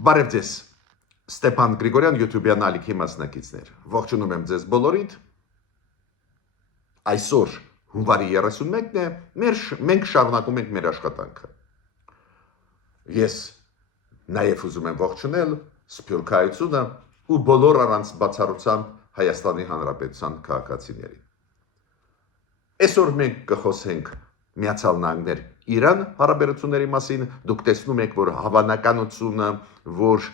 Բարև ձեզ, Ստեփան Գրիգորյան, YouTube-յան ալիքի մասնակիցներ, ողջունում եմ ձեզ բոլորիդ, այսօր հունվարի 31-ն է, մենք շարունակում ենք մեր աշխատանքը, ես նաև ուզում եմ ողջունել Սփյուռքայությունը ու բոլոր առանց բացառությամբ Հայաստանի Հանրապետության քաղաքացիներին, այսօր մենք կխոսենք Միացյալ Նահանգներ Իրան հարաբերությունների մասին, դուք տեսնում եք, որ հավանականությունը, որ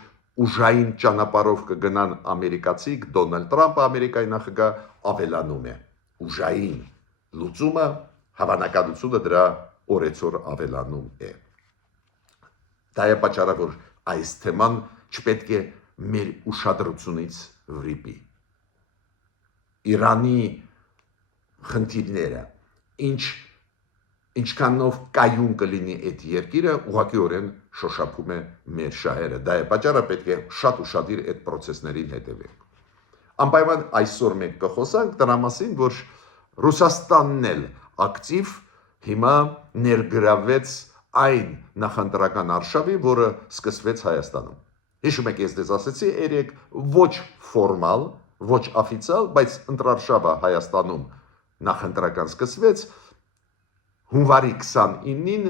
ուժային ճանապարհով կգնան ամերիկացիք, Դոնալդ Տրամպը Ամերիկայի նախագահ ավելանում է, ուժային լուծումը, հավանականությունը դրա օրեցօր ավելանում է, դա է պատճառը, որ այս թեման չպետք է մեր ուշադրությունից վրիպի, Իրանի խնդիրները, ինչքանով կայուն կլինի այդ երկիրը, ուղղակիորեն շոշափում է մեր շահերը, դա է պատճառը պետք է շատ ուշադիր այդ պրոցեսներին հետևենք, անպայման այսօր մենք կխոսանք դրա մասին, որ Ռուսաստանն էլ ակտիվ հիմա ներգրավեց այն նախընտրական արշավի, որը սկսվեց Հայաստանում, հիշում եք ես դες ասեցի, երեք ոչ ֆորմալ, ոչ օֆիցիալ, բայց ընտրարշավը Հայաստանում նախընտրական սկսվեց հունվարի 29-ին,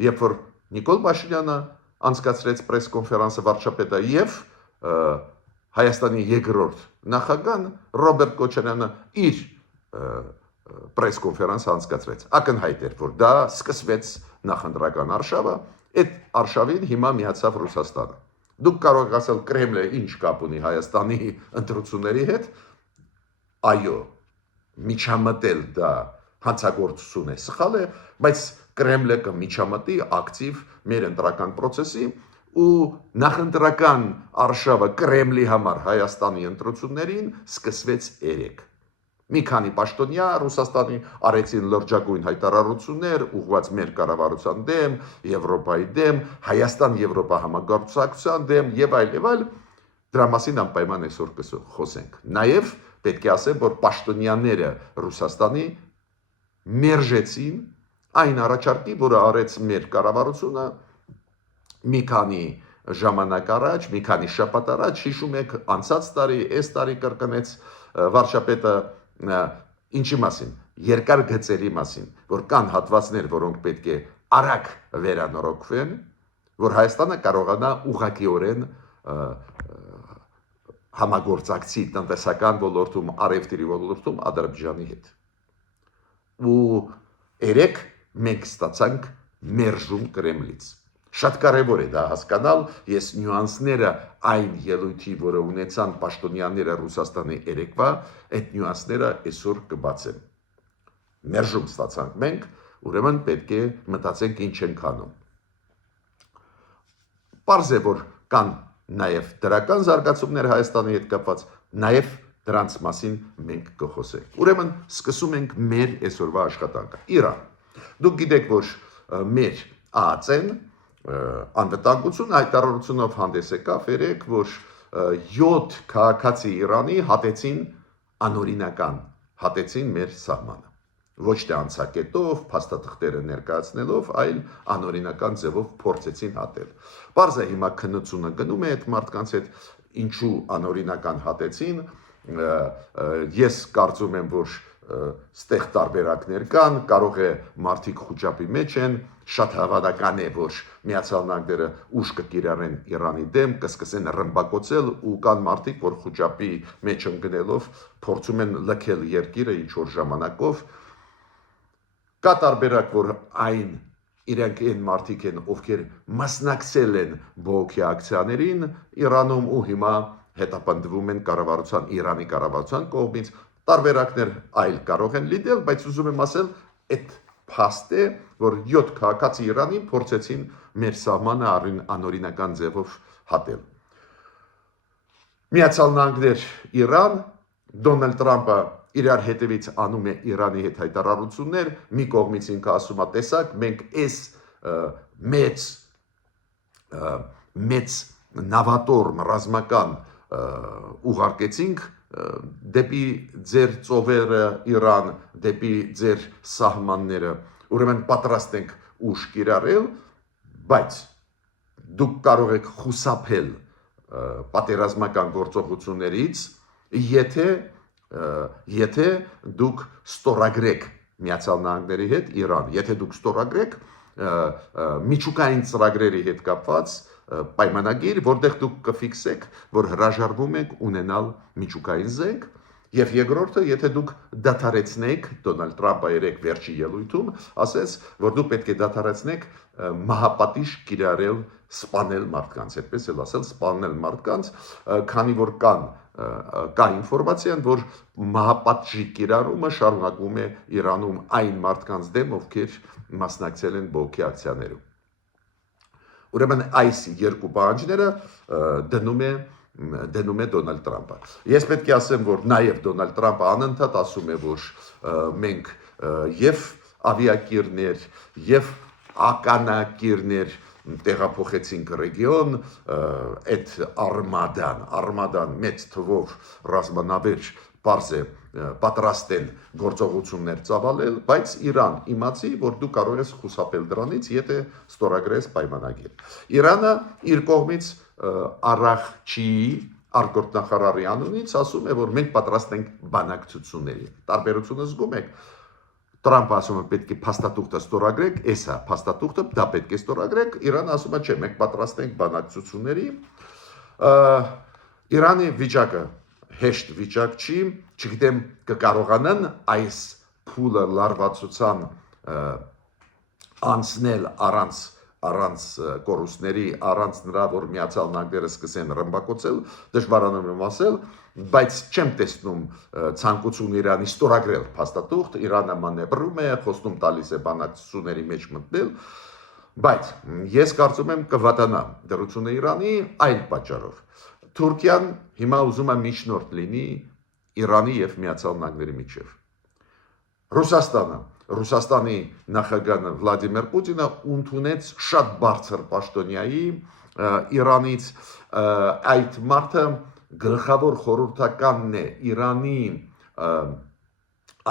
երբ որ Նիկոլ Փաշինյանը անցկացրեց պրես-կոնֆերանսը վարչապետը եւ Հայաստանի երկրորդ նախագահն Ռոբերտ Քոչարյանը իր պրես-կոնֆերանսը անցկացրեց, ակնհայտ էր, որ դա սկսվեց նախընտրական արշավը, այդ արշավին հիմա միացավ Ռուսաստանը, դուք կարող եք ասել Կրեմլը ինչ կապ ունի Հայաստանի ընտրությունների հետ, այո, միջամտել դա հանցագործություն է, սխալ է, բայց Կրեմլը կմիջամտի ակտիվ մեր ընտրական process-ի ու նախընտրական արշավը Կրեմլի համար Հայաստանի ընտրություններին սկսվեց երեք։ Մի քանի պաշտոնյա Ռուսաստանի արեցին լրջագույն հայտարարություններ ուղղված մեր կառավարության դեմ, Եվրոպայի դեմ, Հայաստան-Եվրոպա համագործակցության դեմ եւ այլ, դրա մասին անպայման այսօր կխոսենք։ Նաեւ պետք է ասեմ, որ պաշտոնյաները Ռուսաստանի մերժեցին այն առաջարկի, որը արեց մեր կառավարությունը մի քանի ժամանակ առաջ, մի քանի շաբաթ առաջ, հիշում եք, անցած տարի, այս տարի կրկնեց վարչապետը ինչի մասին, երկար գծերի մասին, որ կան հատվածներ, որոնք պետք է արագ վերանորոգվեն, որ Հայաստանը կարողանա ուղղակիորեն համագործակցի տնտեսական ոլորտում, առևտրի ոլորտում Ադրբեջանի հետ։ Ու երեք մենք ստացանք մերժում Կրեմլից։ Շատ կարևոր է դա հասկանալ, ես նյուանսները այն ելույթի, որը ունեցան պաշտոնյաները Ռուսաստանի երեկվա, այդ նյուանսները այսօր կբացեմ։ Մերժում ստացանք մենք, ուրեմն պետք է մտածենք ինչ ենք անում։ Պարզ է, որ կան նաև դրական զարգացումներ Հայաստանի հետ կապված, նաև դրանց մասին մենք կխոսենք։ Ուրեմն սկսում ենք մեր այսօրվա աշխատանքը։ Իրան։ Դուք գիտեք, որ մեր ԱԱԾ-ն անվտանգություն հայտարարությունով հանդես եկավ երեք, որ 7 քաղաքացի Իրանի հատեցին մեր սահմանը։ Ոչ թե անցակետով, փաստաթղթերը ներկայացնելով, այլ անօրինական ձևով փորձեցին հատել։ Պարզ է հիմա քննությունը գնում է այդ մարդկանց հետ, ինչու անօրինական հատեցին, ես կարծում եմ, որ ստեղ տարբերակներ կան, կարող է մարդիկ խոճապի մեջ են, շատ հավանական է, որ Միացյալ Նահանգները ուժ կկիրառեն Իրանի դեմ, կսկսեն ռմբակոծել ու կան մարդիկ, որ խոճապի մեջ ընկնելով փորձում են լքել երկիրը ինչ-որ ժամանակով, կա տարբերակ, որ իրենք այն մարդիկ են, ովքեր մասնակցել են բողոքի ակցիաներին Իրանում ու հիմա հետապնդվում են Իրանի կառավարության կողմից, տարբերակներ այլ կարող են լինել, բայց ուզում եմ ասել, այդ փաստ է, որ 7 քաղաքացի Իրանի փորձեցին մեր սահմանը անօրինական ձևով հատել։ Միացյալ Նահանգներ Իրան, Դոնալդ Տրամպը իրար հետևից անում է Իրանի հետ հայտարարություններ, մի կողմից ինքը ասում է, տեսակ, մենք այս մեծ նավատորմ ռազմական ուղարկեցինք դեպի ձեր ծովերը Իրան, դեպի ձեր սահմանները, ուրեմն պատրաստ ենք ուժ կիրառել, բայց դուք կարող եք խուսափել պատերազմական գործողություններից, եթե դուք ստորագրեք Միացյալ Նահանգների հետ Իրան, եթե դուք ստորագրեք միջուկային ծրագրերի հետ կապված պայմանագիր, որտեղ դուք կֆիքսեք, որ հրաժարվում եք ունենալ միջուկային զենք, եւ երկրորդը, եթե դուք դադարեցնեք, Դոնալդ Թրամփը երեք վերջի ելույթում ասեց, որ դուք պետք է դադարեցնեք մահապատիժ կիրառել, սպանել մարդկանց, այդպես էլ ասել, սպանել մարդկանց, քանի որ կա ինֆորմացիան, որ մահապատժի կիրառումը շարունակվում է Իրանում այն մարդկանց դեմ, ովքեր մասնակցել են բողոքի ակցիաներում։ Ուրեմն այս երկու պահանջները դնում է Դոնալդ Թրամփը։ Ես պետք է ասեմ, որ նաև Դոնալդ Թրամփը անընդհատ ասում է, որ մենք եւ ավիակիրներ եւ ականակիրներ տեղափոխեցինք ռեգիոն, այդ արմադան մեծ թվով ռազմանավեր պարզ է պատրաստ են գործողություններ ծավալել, բայց Իրան իմացի, որ դու կարող ես խուսափել դրանից, եթե ստորագրես պայմանագիր։ Իրանը իր կողմից Արաքչիի արտգործնախարարի անունից ասում է, որ մենք պատրաստ ենք բանակցությունների։ Տարբերությունը զգում եք, Թրամփը ասում է պետք է փաստաթուղթը ստորագրեք, էսա փաստաթուղթը դա պետք է ստորագրեք, Իրանը ասում է չէ, մենք պատրաստ ենք բանակցությունների։ Իրանի վիճակը հեշտ վիճակ չի, չգիտեմ կկարողանան այս փուլը լարվածության անցնել առանց կորուստների, առանց նրա, որ Միացյալ Նահանգները սկսեն ռմբակոծել, դժվարանում եմ ասել, բայց չեմ տեսնում ցանկություն Իրանի ստորագրել փաստաթուղթ, Իրանը մանևրում է, խոստում տալիս է բանակցությունների մեջ մտնել, բայց ես կարծում եմ կվատանա դրությունը Իրանի այլ պատճառով։ Թուրքիան հիմա ուզում է միջնորդ լինի Իրանի եւ Միացյալ Նահանգների միջև։ Ռուսաստանի նախագահ Վլադիմիր Պուտինը ընդունեց շատ բարձր պաշտոնյայի Իրանից, այդ մարդը գլխավոր խորհրդականն է Իրանի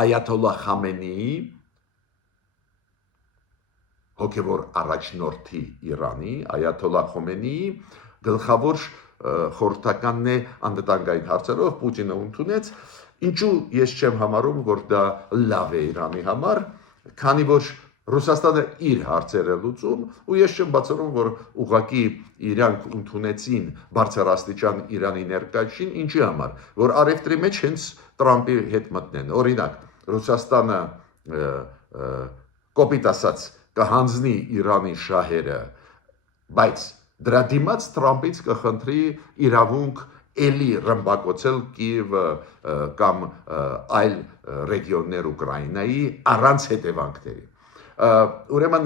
Այաթոլլահ Խամենեի, հոգևոր առաջնորդի Իրանի, Այաթոլլահ Խոմենեի գլխավոր խորհրդականն է անվտանգային հարցերով, Պուտինը ընդունեց, ինչու ես չեմ համարում, որ դա լավ է Իրանի համար, քանի որ Ռուսաստանը իր հարցերը լուծում, ու ես չեմ բացառում, որ ուղղակի իրանք ընդունեցին բարձրաստիճան Իրանի ներկայացին, ինչի համար, որ արևտրի մեջ հենց Թրամփի հետ մտնեն։ Օրինակ, Ռուսաստանը կոպիտ ասած կհանձնի Իրանի շահերը, բայց դրա դիմաց Թրամփից կխնդրի իրավունք էլի ռմբակոծել Կիևը կամ այլ ռեգիոններ Ուկրաինայի առանց հետևանքների։ Ուրեմն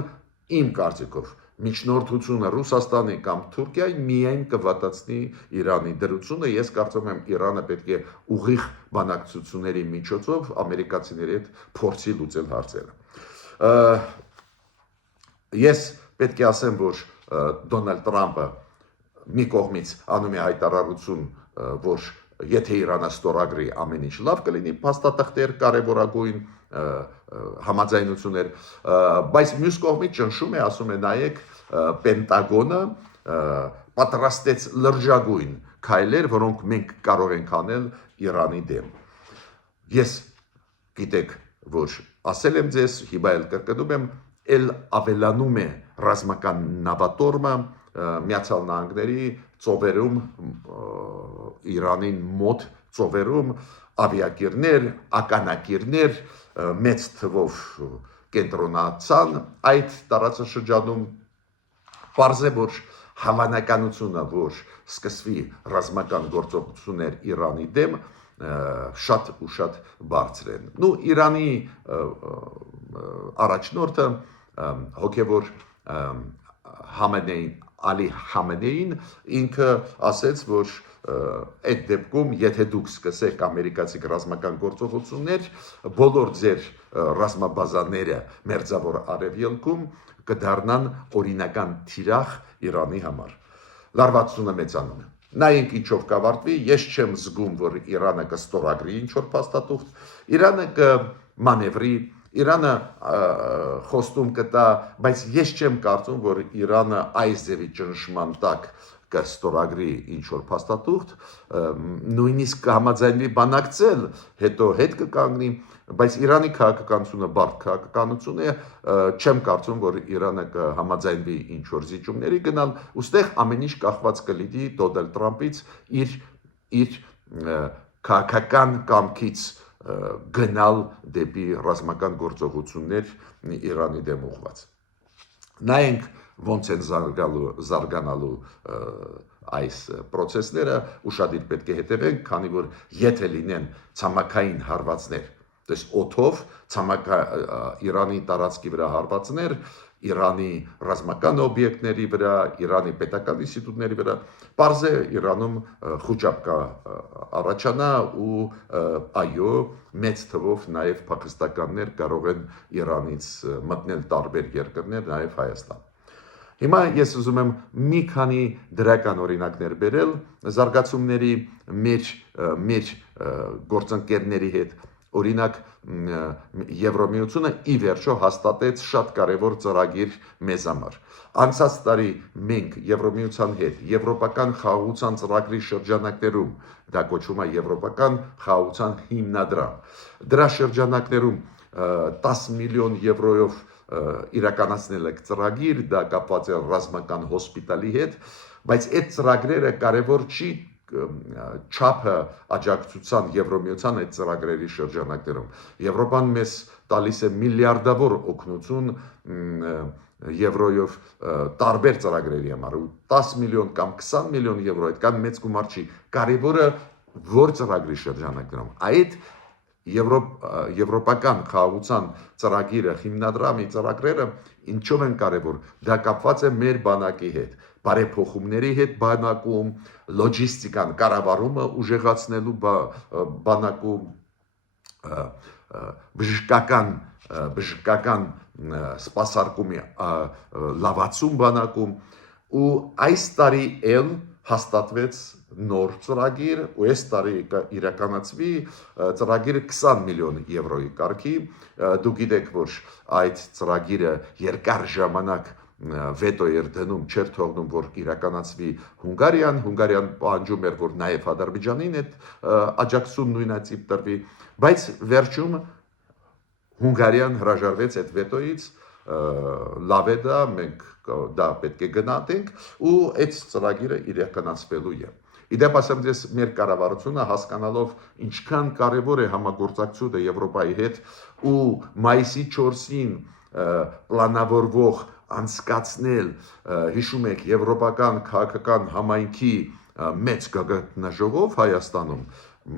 իմ կարծիքով միջնորդությունը Ռուսաստանի կամ Թուրքիայի միայն կվատացնի Իրանի դրությունը, ես կարծում եմ Իրանը պետք է ուղիղ բանակցությունների միջոցով ամերիկացիների հետ փորձի լուծել հարցերը։ Ես պետք է ասեմ, որ Դոնալդ Թրամփը մի կողմից անում է հայտարարություն, որ եթե Իրանը ստորագրի ամեն ինչ լավ կլինի, փաստաթղթեր կարևորագույն համաձայնություններ, բայց մյուս կողմից ճնշում է, ասում է նայեք, Պենտագոնը պատրաստեց լրջագույն քայլեր, որոնք մենք կարող ենք անել Իրանի դեմ։ Ես գիտեք, որ ասել եմ ձեզ, հիմա էլ կրկնում եմ, էլ ավելանում է ռազմական նավատորմը Միացյալ Նահանգների ծովերում, Իրանին մոտ ծովերում ավիակիրներ, ականակիրներ մեծ թվով կենտրոնացան այդ տարածաշրջանում, պարզ է, որ հավանականությունը, որ սկսվի ռազմական գործողություններ Իրանի դեմ, շատ ու շատ բարձր են։ Նու Իրանի առաջնորդը հոգևոր Ալի Խամենեին ինքը ասեց, որ այդ դեպքում, եթե դուք սկսեք ամերիկացի ռազմական գործողություններ, բոլոր ձեր ռազմաբազաները Մերձավոր Արևելքում կդառնան օրինական թիրախ Իրանի համար։ Լարվածությունը մեծանում է։ Նայենք ինչով կավարտվի, ես չեմ զգում, որ Իրանը կստորագրի ինչ-որ փաստաթուղթ, Իրանը կմանևրի Իրանը խոստում կտա, բայց ես չեմ կարծում, որ Իրանը այս ձևի ճնշման տակ կստորագրի ինչ որ փաստաթուղթ, նույնիսկ կհամաձայնվի բանակցել, հետո հետ կկանգնի, բայց Իրանի քաղաքականությունը բարդ քաղաքականություն է, չեմ կարծում, որ Իրանը կհամաձայնվի ինչ որ զիջումների գնալ, ուստեղ ամեն ինչ կախված կլինի Դոնալդ Թրամփից իր քաղաքական կամքից գնալ դեպի ռազմական գործողություններ Իրանի դեմ ուղղված։ Նայենք ոնց են զարգանալու այս process-ները, ուշադիր պետք է հետևենք, քանի որ եթե լինեն ցամաքային հարվածներ, դες օթով Իրանի տարածքի վրա հարվածներ, Իրանի ռազմական օբյեկտների վրա, Իրանի պետական ինստիտուտների վրա, պարզ է Իրանում խոճապ առաջանա ու այո, մեծ թվով նաև փախստականներ կարող են Իրանից մտնել տարբեր երկրներ, նաև Հայաստան։ Հիմա ես ուզում եմ մի քանի դրական օրինակներ բերել զարգացումների մեր գործընկերների հետ, օրինակ Եվրոմիությունը ի վերջո հաստատեց շատ կարևոր ծրագիր մեզ համար։ Անցած տարի մենք Եվրոմիության հետ եվրոպական խաղաղության ծրագրի շրջանակներում, դա կոչվում է եվրոպական խաղաղության հիմնադրամ, դրա շրջանակներում 10 միլիոն եվրոյով իրականացնել եք ծրագիր, դա կապված է ռազմական հոսպիտալի հետ, բայց այդ ծրագրերը կարևոր չի չափը աջակցության Եվրոմիության այդ ծրագրերի շրջանակներում։ Եվրոպան մեզ տալիս է միլիարդավոր օգնություն եվրոյով տարբեր ծրագրերի համար, ու 10 միլիոն կամ 20 միլիոն եվրո այդքան մեծ գումար չի։ Կարևորը որ ծրագրի շրջանակներում այդ եվրոպական խաղաղության ծրագիրը, հիմնադրամի ծրագրերը ինչով են կարևոր, դա կապված է մեր բանակի հետ, բարեփոխումների հետ բանակում, լոջիստիկան, կառավարումը ուժեղացնելու բանակում, բժշկական սպասարկումի լավացում բանակում, ու այս տարի էլ հաստատվեց նոր ծրագիր, ու այս տարի իրականացվի ծրագիրը 20 միլիոն եվրոյի կարգի, դուք գիտեք, որ այդ ծրագիրը երկար ժամանակ վետո էր դնում, չէր թողնում, որ իրականացվի Հունգարիան պահանջում էր, որ նաև Ադրբեջանին այդ աջակցություն նույնացիպ տրվի, բայց վերջում Հունգարիան հրաժարվեց այդ վետոից, լավ է դա, մենք դա պետք է գնահատենք, ու այդ ծրագիրը իրականացվելու է։ Իդեպ ասեմ ձեզ, մեր կառավարությունը հասկանալով ինչքան կարևոր է համագործակցությունը Եվրոպայի հետ ու մայիսի 4-ին պլանավորվող անցկացնել, հիշում եք, եվրոպական քաղաքական համայնքի մեծ գագաթնաժողով Հայաստանում,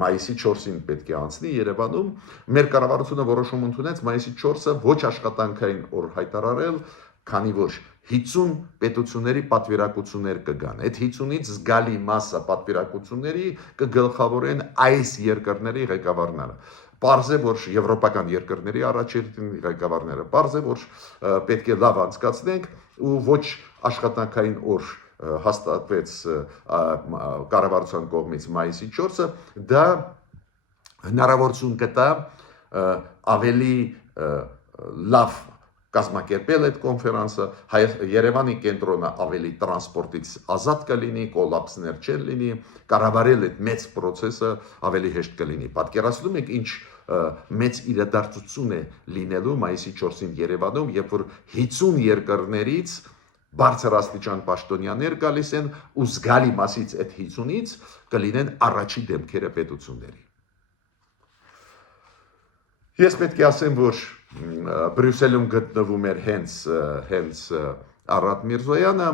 մայիսի 4-ին պետք է անցնի Երևանում, մեր կառավարությունը որոշում ընդունեց մայիսի 4-ը ոչ աշխատանքային օր հայտարարել, քանի որ 50 պետությունների պատվիրակություններ կգան։ Այդ 50-ից զգալի մասը պատվիրակությունների կգլխավորեն այս երկրների ղեկավարները։ Պարզ է, որ եվրոպական երկրների առաջին ղեկավարները, պարզ է, որ պետք է լավ անցկացնենք ու ոչ աշխատանքային օր հաստատվեց կառավարության կողմից մայիսի 4-ը, դա հնարավորություն կտա ավելի լավ կազմակերպել այդ կոնֆերանսը, Երևանի կենտրոնը ավելի տրանսպորտից ազատ կլինի, կոլապսներ չեն լինի, կառավարել այդ մեծ process-ը ավելի հեշտ կլինի։ Պատկերացնում եք ինչ մեծ իրադարձություն է լինելու մայիսի 4-ին Երևանում, երբ որ 50 երկրներից բարձրաստիճան պաշտոնյաներ գալիս են ու զգալի մասից այդ 50-ից կլինեն առաջի դեմքերը պետությունների։ Ես պետք է ասեմ, որ Բրյուսելում գտնվում էր հենց Արադ Միրզոյանը,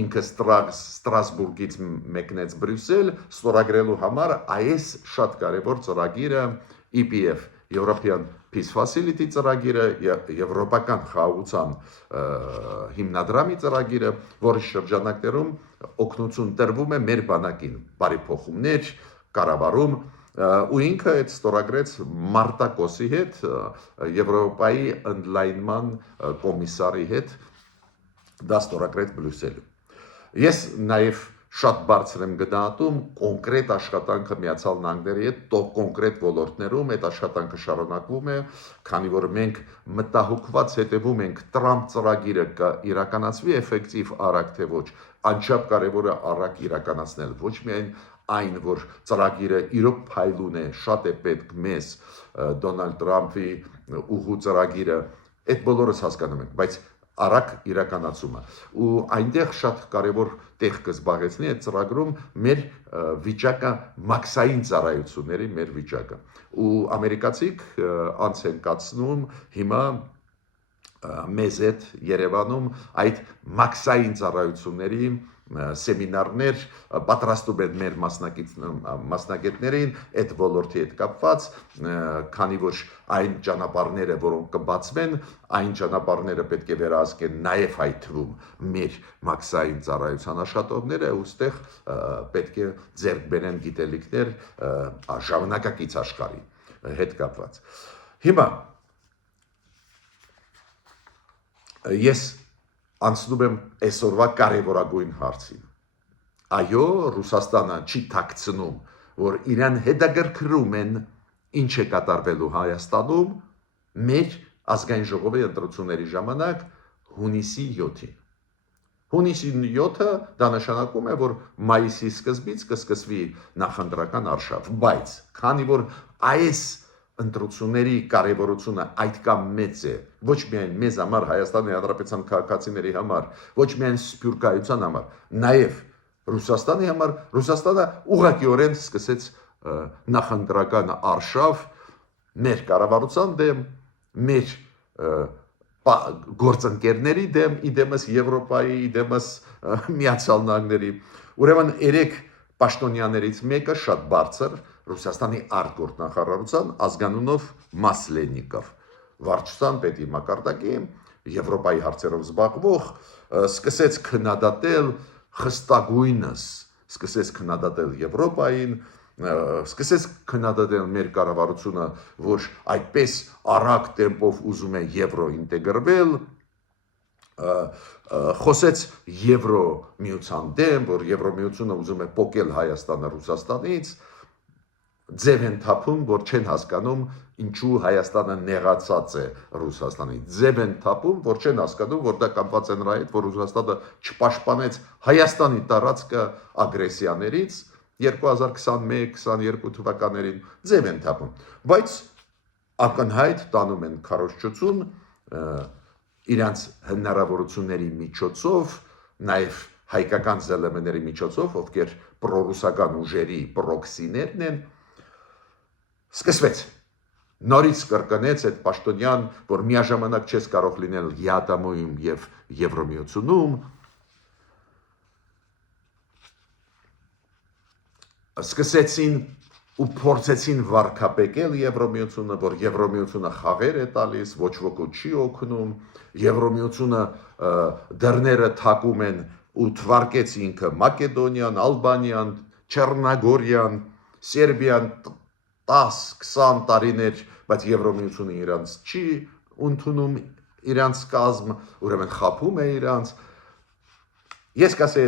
ինքը Ստրասբուրգից մեկնեց Բրյուսել, ստորագրելու համար այս շատ կարևոր ծրագիրը EPF, European Peace Facility ծրագիրը, եվրոպական խաղաղության հիմնադրամի ծրագիրը, որի շրջանակներում օգնություն տրվում է մեր բանակին, բարեփոխումներ, կառավարում, ու ինքը այդ ստորագրեց Մարտակոսի հետ, Եվրոպայի ընդլայնման կոմիսարի հետ, դա ստորագրեց Բրյուսելում։ Ես նաև շատ բարձր եմ գնահատում կոնկրետ աշխատանքը Միացյալ Նահանգների հետ կոնկրետ ոլորտներում այդ աշխատանքը շարունակվում է, քանի որ մենք մտահոգված հետևում ենք Տրամփ ծրագիրը իրականացվի էֆեկտիվ արագ թե ոչ, անչափ կարևոր է արագ իրականացնել, ոչ միայն այն, որ ծրագիրը իրոք փայլուն է, շատ է պետք մեզ Դոնալդ Տրամփի ուղու ծրագիրը, այդ բոլորս հասկանում ենք, բայց արագ իրականացումը ու այնտեղ շատ կարևոր տեղ կզբաղեցնի այդ ծրագրում մեր վիճակը մաքսային ծառայությունների մեր վիճակը ու ամերիկացիք անց են կացնում հիմա մեզ հետ Երևանում այդ մաքսային ծառայությունների սեմինարներ պատրաստում են մեր մասնագետներին այդ ոլորտի հետ կապված, քանի որ այն ճանապարհները, որոնք կբացվեն, այն ճանապարհները պետք է վերահսկեն նաև այդ թվում մեր մաքսային ծառայության աշխատողները, ուստեղ պետք է ձեռք բերեն գիտելիքներ ժամանակակից աշխարհի հետ կապված։ Հիմա ես անցնում եմ այսօրվա կարևորագույն հարցին։ Այո, Ռուսաստանը չի թաքցնում, որ իրան հետաքրքրում են ինչ է կատարվելու Հայաստանում մեր ազգային ժողովի ընտրությունների ժամանակ հունիսի 7-ին։ Հունիսի 7-ը դա նշանակում է, որ մայիսի սկզբից կսկսվի նախընտրական արշավ, բայց քանի որ այս ընտրությունների կարևորությունը այդքան մեծ է, ոչ միայն մեզ համար, Հայաստանի Հանրապետության քաղաքացիների համար, ոչ միայն սփյուռքայության համար, նաև Ռուսաստանի համար, Ռուսաստանը ուղղակիորեն սկսեց նախընտրական արշավ մեր կառավարության դեմ, մեր գործընկերների դեմ, իդեմս Եվրոպայի, իդեմս Միացյալ Նահանգների։ Ուրեմն երեք պաշտոնյաներից մեկը շատ բարձր Ռուսաստանի արտգործնախարարության ազգանունով Մասլենիկով, վարչության պետի մակարդակի Եվրոպայի հարցերով զբաղվող, սկսեց քննադատել խստագույնս, սկսեց քննադատել Եվրոպային, սկսեց քննադատել մեր կառավարությունը, որ այդպես արագ տեմպով ուզում է եվրո ինտեգրվել, խոսեց Եվրոմիության դեմ, որ Եվրոմիությունը ուզում է փոկել Հայաստանը Ռուսաստանից, ձև են թափում, որ չեն հասկանում ինչու Հայաստանը նեղացած է Ռուսաստանից, ձև են թափում, որ չեն հասկանում, որ դա կապված է նրա հետ, որ Ռուսաստանը չպաշտպանեց Հայաստանի տարածքը ագրեսիաներից 2021-22 թվականներին, ձև են թափում, բայց ակնհայտ տանում են քարոզչություն իրանց հնարավորությունների միջոցով, նաև հայկական ԶԼՄ-ների միջոցով, ովքեր պրոռուսական ուժերի պրոքսիներն են, սկսվեց, նորից կրկնեց այդ պաշտոնյան, որ միաժամանակ չես կարող լինել ԵԱՏՄ-ում և Եվրոմիությունում, սկսեցին ու փորձեցին վարկաբեկել Եվրոմիությունը, որ Եվրոմիությունը խաղեր է տալիս, ոչ ոքի չի օգնում, Եվրոմիությունը դռները թակում են ու թվարկեց ինքը Մակեդոնիան, Ալբանիան, Չեռնագորիան, Սերբիան 10-20 տարիներ, բայց Եվրոմիությունը իրանց չի ընդունում իրանց կազմ, ուրեմն խաբում է իրանց։ Ես կասեի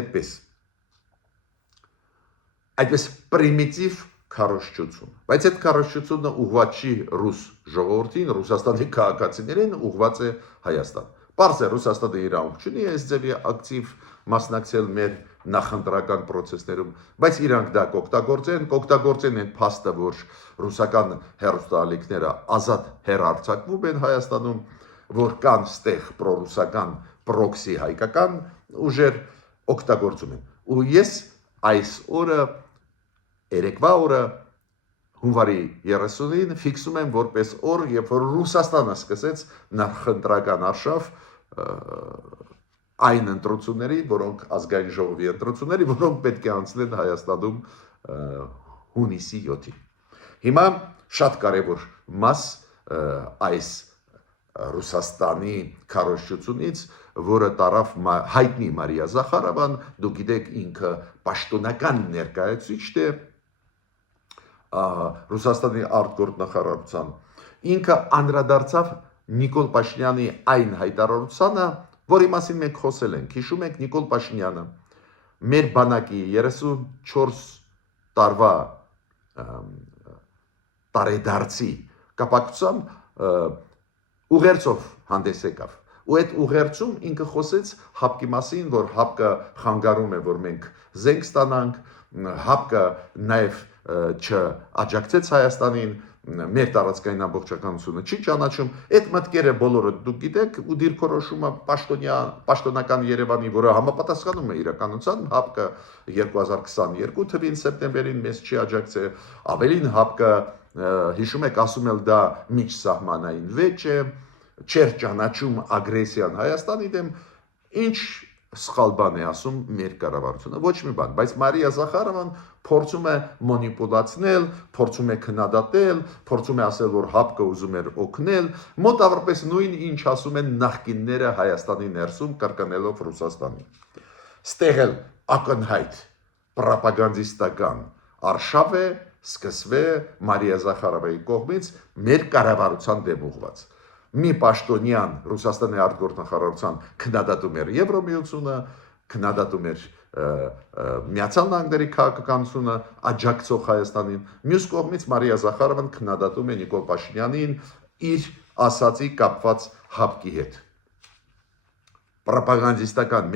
այդպես պրիմիտիվ քարոզչություն, բայց այդ քարոզչությունը ուղղված չի ռուս ժողովրդին, Ռուսաստանի քաղաքացիներին, ուղղված է Հայաստան։ Պարզ է, Ռուսաստանը իրավունք չունի այս ձևի ակտիվ մասնակցել մեր նախընտրական process-ներում, բայց իրանք դա կօգտագործեն այն փաստը, որ ռուսական հեռուստաալիքները ազատ հեռարձակվում են Հայաստանում, որ կան ստեղ պրոռուսական պրոքսի հայկական ուժեր օգտագործում են։ Ու ես այս օրը, երեկվա օրը, հունվարի 30-ին ֆիքսում եմ որպես օր, երբ որ Ռուսաստանը սկսեց նախընտրական արշավ այն ընտրությունների, որոնք ազգային ժողովի ընտրությունների, որոնք պետք է անցնեն Հայաստանում հունիսի 7-ին։ Հիմա շատ կարևոր մաս այս Ռուսաստանի քարոզչությունից, որը տարավ հայտնի Մարիա Զախարովան, դուք գիտեք ինքը պաշտոնական ներկայացուցիչ է Ռուսաստանի արտգործնախարարության, ինքը անդրադարձավ Նիկոլ Փաշինյանի այն հայտարարությանը, որի մասին մենք խոսել ենք, հիշում եք Նիկոլ Փաշինյանը, մեր բանակի 34 տարվա տարեդարձի կապակցությամբ ուղերձով հանդես եկավ։ Ու այդ ուղերձում ինքը խոսեց հապկի մասին, որ հապկը խանգարում է, որ մենք զենք ստանանք, հապկը նաև չաջակցեց Հայաստանին, մեր տարածքային ամբողջականությունը չի ճանաչում։ Այդ մտքերը բոլորը դուք գիտեք, ու դիրքորոշումը պաշտոնական Երևանի, որը համապատասխանում է իրականության, հապկը 2022 թվին սեպտեմբերին մեզ չի աջակցել, ավելին հապկը հիշում եք, ասում էլ դա միջսահմանային վեճ է, չէր ճանաչում ագրեսիան Հայաստանի դեմ, ինչ սխալ բան է ասում մեր կառավարությունը, ոչ մի բան, բայց Մարիա Զախարովան փորձում է մանիպուլացնել, փորձում է քննադատել, փորձում է ասել, որ հապկը ուզում էր օգնել, մոտավորապես նույն ինչ ասում են նախկինները Հայաստանի ներսում կրկնելով Ռուսաստանին։ Ստեղ էլ ակնհայտ պրոպագանդիստական արշավ է սկսվել Մարիա Զախարովայի կողմից մեր կառավարության դեմ ուղղված։ Մի պաշտոնյան Ռուսաստանի արտգործնախարարության քննադատում էր Եվրոմիությունը, քննադատում էր Միացյալ Նահանգների քաղաքականությունը, աջակցող Հայաստանին, մյուս կողմից Մարիա Զախարովան քննադատում է Նիկոլ Փաշինյանին իր ասացի կապված հապկի հետ։ Պրոպագանդիստական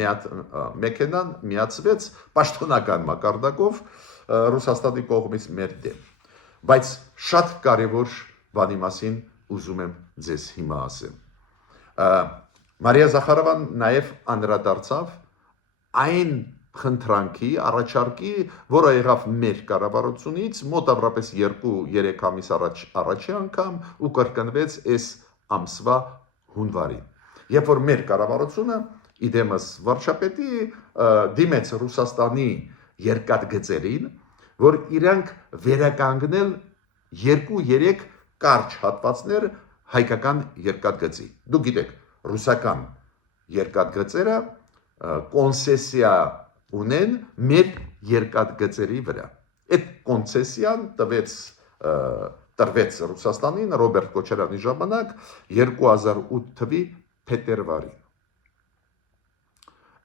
մեքենան միացվեց պաշտոնական մակարդակով Ռուսաստանի կողմից մեր դեմ։ Բայց շատ կարևոր բանի մասին ուզում եմ ձեզ հիմա ասեմ։ Մարիա Զախարովան նաև անդրադարձավ այն խնդրանքի, առաջարկի, որը եղավ մեր կառավարությունից մոտավորապես 2-3 ամիս առաջի անգամ ու կրկնվեց այս ամսվա հունվարին։ Երբ որ մեր կառավարությունը իդեմս վարչապետի դիմեց Ռուսաստանի երկաթգծերին, որ իրանք վերականգնել 2-3 կարճ հատվածներ հայկական երկաթգծի։ Դուք գիտեք, ռուսական երկաթգծերը կոնցեսիա ունեն մեր երկաթգծերի վրա։ Այդ կոնցեսիան տրվեց Ռուսաստանին Ռոբերտ Քոչարյանի ժամանակ 2008 թվականի փետրվարին։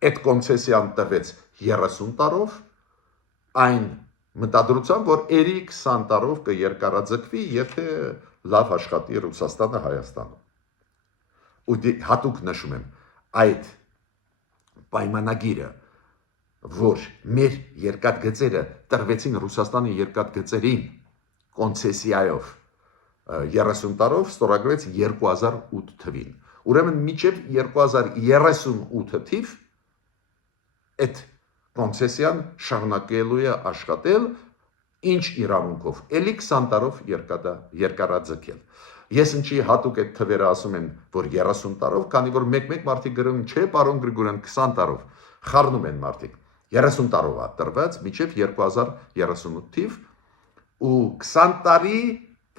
Այդ կոնցեսիան տրվեց 30 տարով, այն մտադրությամբ, որ երի 20 տարով կերկարաձգվի, եթե լավ աշխատի Ռուսաստանը Հայաստանում։ Ու հատուկ նշում եմ, այդ պայմանագիրը, որ մեր երկաթգծերը տրվեցին Ռուսաստանի երկաթգծերին կոնցեսիայով 30 տարով, ստորագրվեց 2008 թվին։ Ուրեմն մինչև 2038 թիվ այդ կոնցեսիան շարունակելու է աշխատել, ինչ իրավունքով, էլի 20 տարով երկարաձգել։ Ես ինչի հատուկ այդ թվերը ասում եմ, որ 30 տարով, քանի որ մեկ մարդիկ գրում, չէ, պարոն Գրիգորյան, 20 տարով, խառնում են մարդիկ, 30 տարով է տրված, մինչև 2038 թիվ, ու 20 տարի,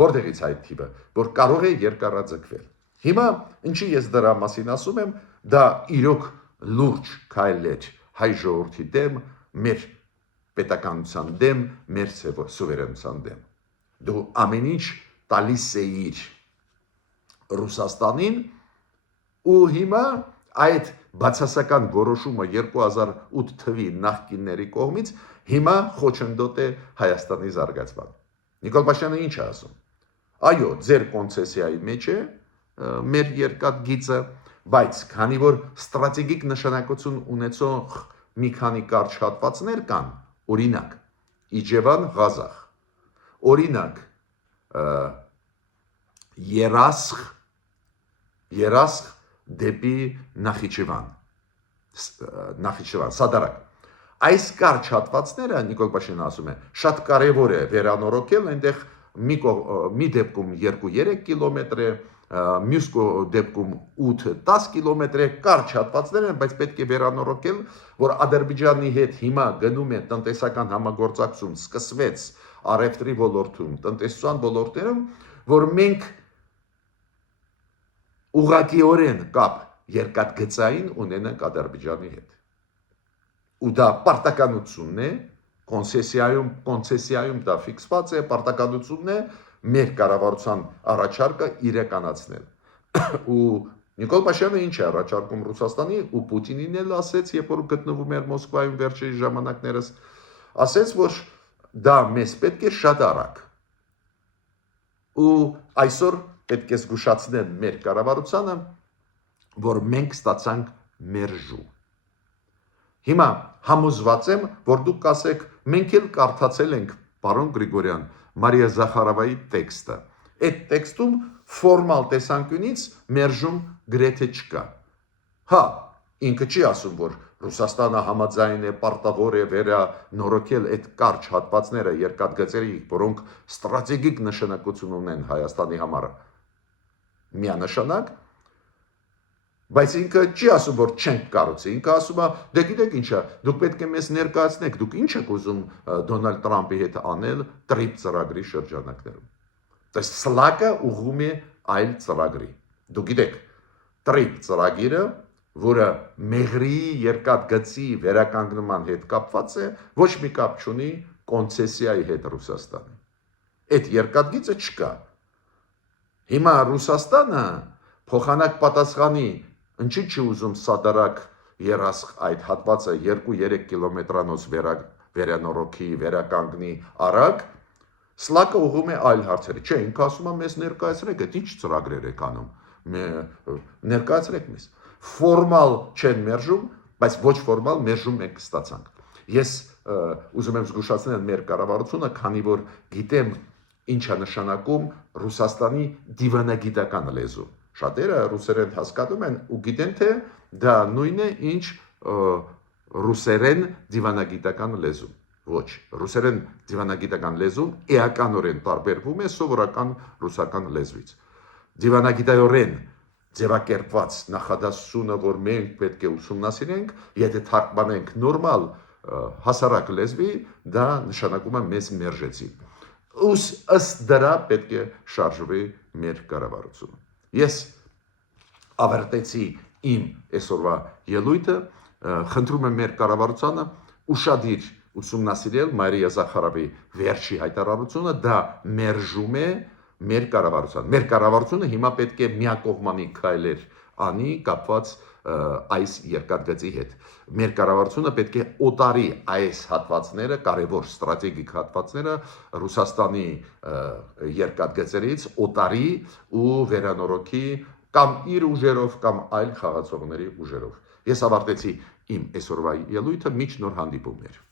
որտեղից այդ թիվը, որ կարող է երկարաձգվել։ Հիմա, ինչի ես դրա մասին ասում եմ, դա իրոք լուրջ քայլ էր հայ ժողովրդի դեմ, մեր պետականության դեմ, մեր սուվերենության դեմ։ Դու ամեն ինչ տալիս էիր Ռուսաստանին, ու հիմա այդ բացասական որոշումը 2008 թվի նախկինների կողմից հիմա խոչընդոտ է Հայաստանի զարգացման։ Նիկոլ Փաշինյանը ինչ է ասում։ Այո, ձեր կոնցեսիայի մեջ է մեր երկաթգիծը, բայց քանի որ ստրատեգիկ նշանակություն ունեցող մի քանի կարճ հատվածներ կան, օրինակ Իջևան Ղազախ, օրինակ Երասխ դեպի Նախիջևան, Սադարակ։ Այս կարճ հատվածները, Նիկոլ Փաշինյանը ասում է, շատ կարևոր է վերանորոգել, այնտեղ մի դեպքում 2-3 կիլոմետր է, մյուս դեպքում 8-10 կիլոմետր է, կարճ հատվածներ են, բայց պետք է վերանորոգել, որ Ադրբեջանի հետ հիմա գնում է տնտեսական համագործակցություն, սկսվեց առևտրի ոլորտում, տնտեսության ոլորտներում, որ մենք ուղղակիորեն կապ երկաթգծային ունենանք Ադրբեջանի հետ։ Ու դա պարտականությունն է, կոնցեսիայում դա ֆիքսված է, պարտականությունն է մեր կառավարության առաջարկը իրականացնել։ Ու Նիկոլ Փաշինյանը ինչ է առաջարկում Ռուսաստանի ու Պուտինին էլ ասեց, երբ որ գտնվում էր Մոսկվայում վերջի ժամանակներս, ասեց, որ դա մեզ պետք է շատ արագ։ Ու այսօր պետք է զգուշացնեմ մեր կառավարությանը, որ մենք ստացանք մերժու։ Հիմա համոզված եմ, որ դուք կասեք, մենք էլ կարդացել ենք պարոն Գրիգորյան Մարիա Զախարովայի տեքստը։ Այդ տեքստում ֆորմալ տեսանկյունից մերժում գրեթե չկա։ Հա, ինքը չի ասում, որ Ռուսաստանը համաձայն է, պարտավոր է վերանորոգել այդ կարճ հատվածները երկաթգծերի, որոնք ստրատեգիկ նշանակություն ունեն Հայաստանի համար։ Միանշանակ, բայց ինքը չի ասում, որ չենք կառուցի, ինքը ասում է, դե գիտեք ինչա, դուք պետք է մեզ ներկայացնեք, դուք ինչ եք ուզում Դոնալդ Տրամփի հետ անել տրիպ ծրագրի շրջանակներում։ Դες սլակը ուղղում է այլ ծրագրի։ Դուք գիտեք, տրիպ ծրագիրը, որը մեղրի երկաթգծի վերականգնման հետ կապված է, ոչ մի կապ չունի կոնցեսիայի հետ Ռուսաստանի։ Այդ երկաթգիծը չկա։ Հիմա Ռուսաստանը փոխանակ պատասխանի ինչի՞ չի ուզում սադարակ երասխ այդ հատվածը 2-3 կիլոմետրանոց վերանորոգի, վերականգնի արագ, սլակը ուղղում է այլ հարցերի։ Չէ, ինքը ասում է մեզ ներկայացրեք, այդ ինչ ծրագրեր եք անում։ Ներկայացրեք մեզ։ Ֆորմալ չեն մերժում, բայց ոչ ֆորմալ մերժում մենք ստացանք։ Ես ուզում եմ զգուշացնել մեր կառավարությունը, քանի որ գիտեմ ինչ է նշանակում Ռուսաստանի դիվանագիտական լեզու։ Շատերը ռուսերեն հասկանում են ու գիտեն, թե դա նույնն է, ինչ ռուսերեն դիվանագիտական լեզու։ Ոչ, ռուսերեն դիվանագիտական լեզուն էականորեն տարբերվում է սովորական ռուսական լեզվից։ Դիվանագիտայորեն ձևակերպված նախադասությունը, որ մենք պետք է ուսումնասիրենք, եթե թարգմանենք նորմալ հասարակ լեզվի, դա նշանակում է մեզ մերժեցի։ Ըստ դրա պետք է շարժվի մեր կառավարությունը։ Ես ավարտեցի իմ այսօրվա ելույթը, խնդրում եմ մեր կառավարությանը ուշադիր ուսումնասիրել Մարիա Զախարովի վերջի հայտարարությունը, դա մերժում է մեր կառավարությանը։ Մեր կառավարությունը հիմա պետք է միակողմանի քայլեր անի կապված այս երկաթգծի հետ։ Մեր կառավարությունը պետք է օտարի այս հատվածները, կարևոր ստրատեգիկ հատվածները Ռուսաստանի երկաթգծերից օտարի ու վերանորոգի կամ իր ուժերով կամ այլ խաղացողների ուժերով։ Ես ավարտեցի իմ այսօրվա ելույթը, միջ նոր հանդիպումներ։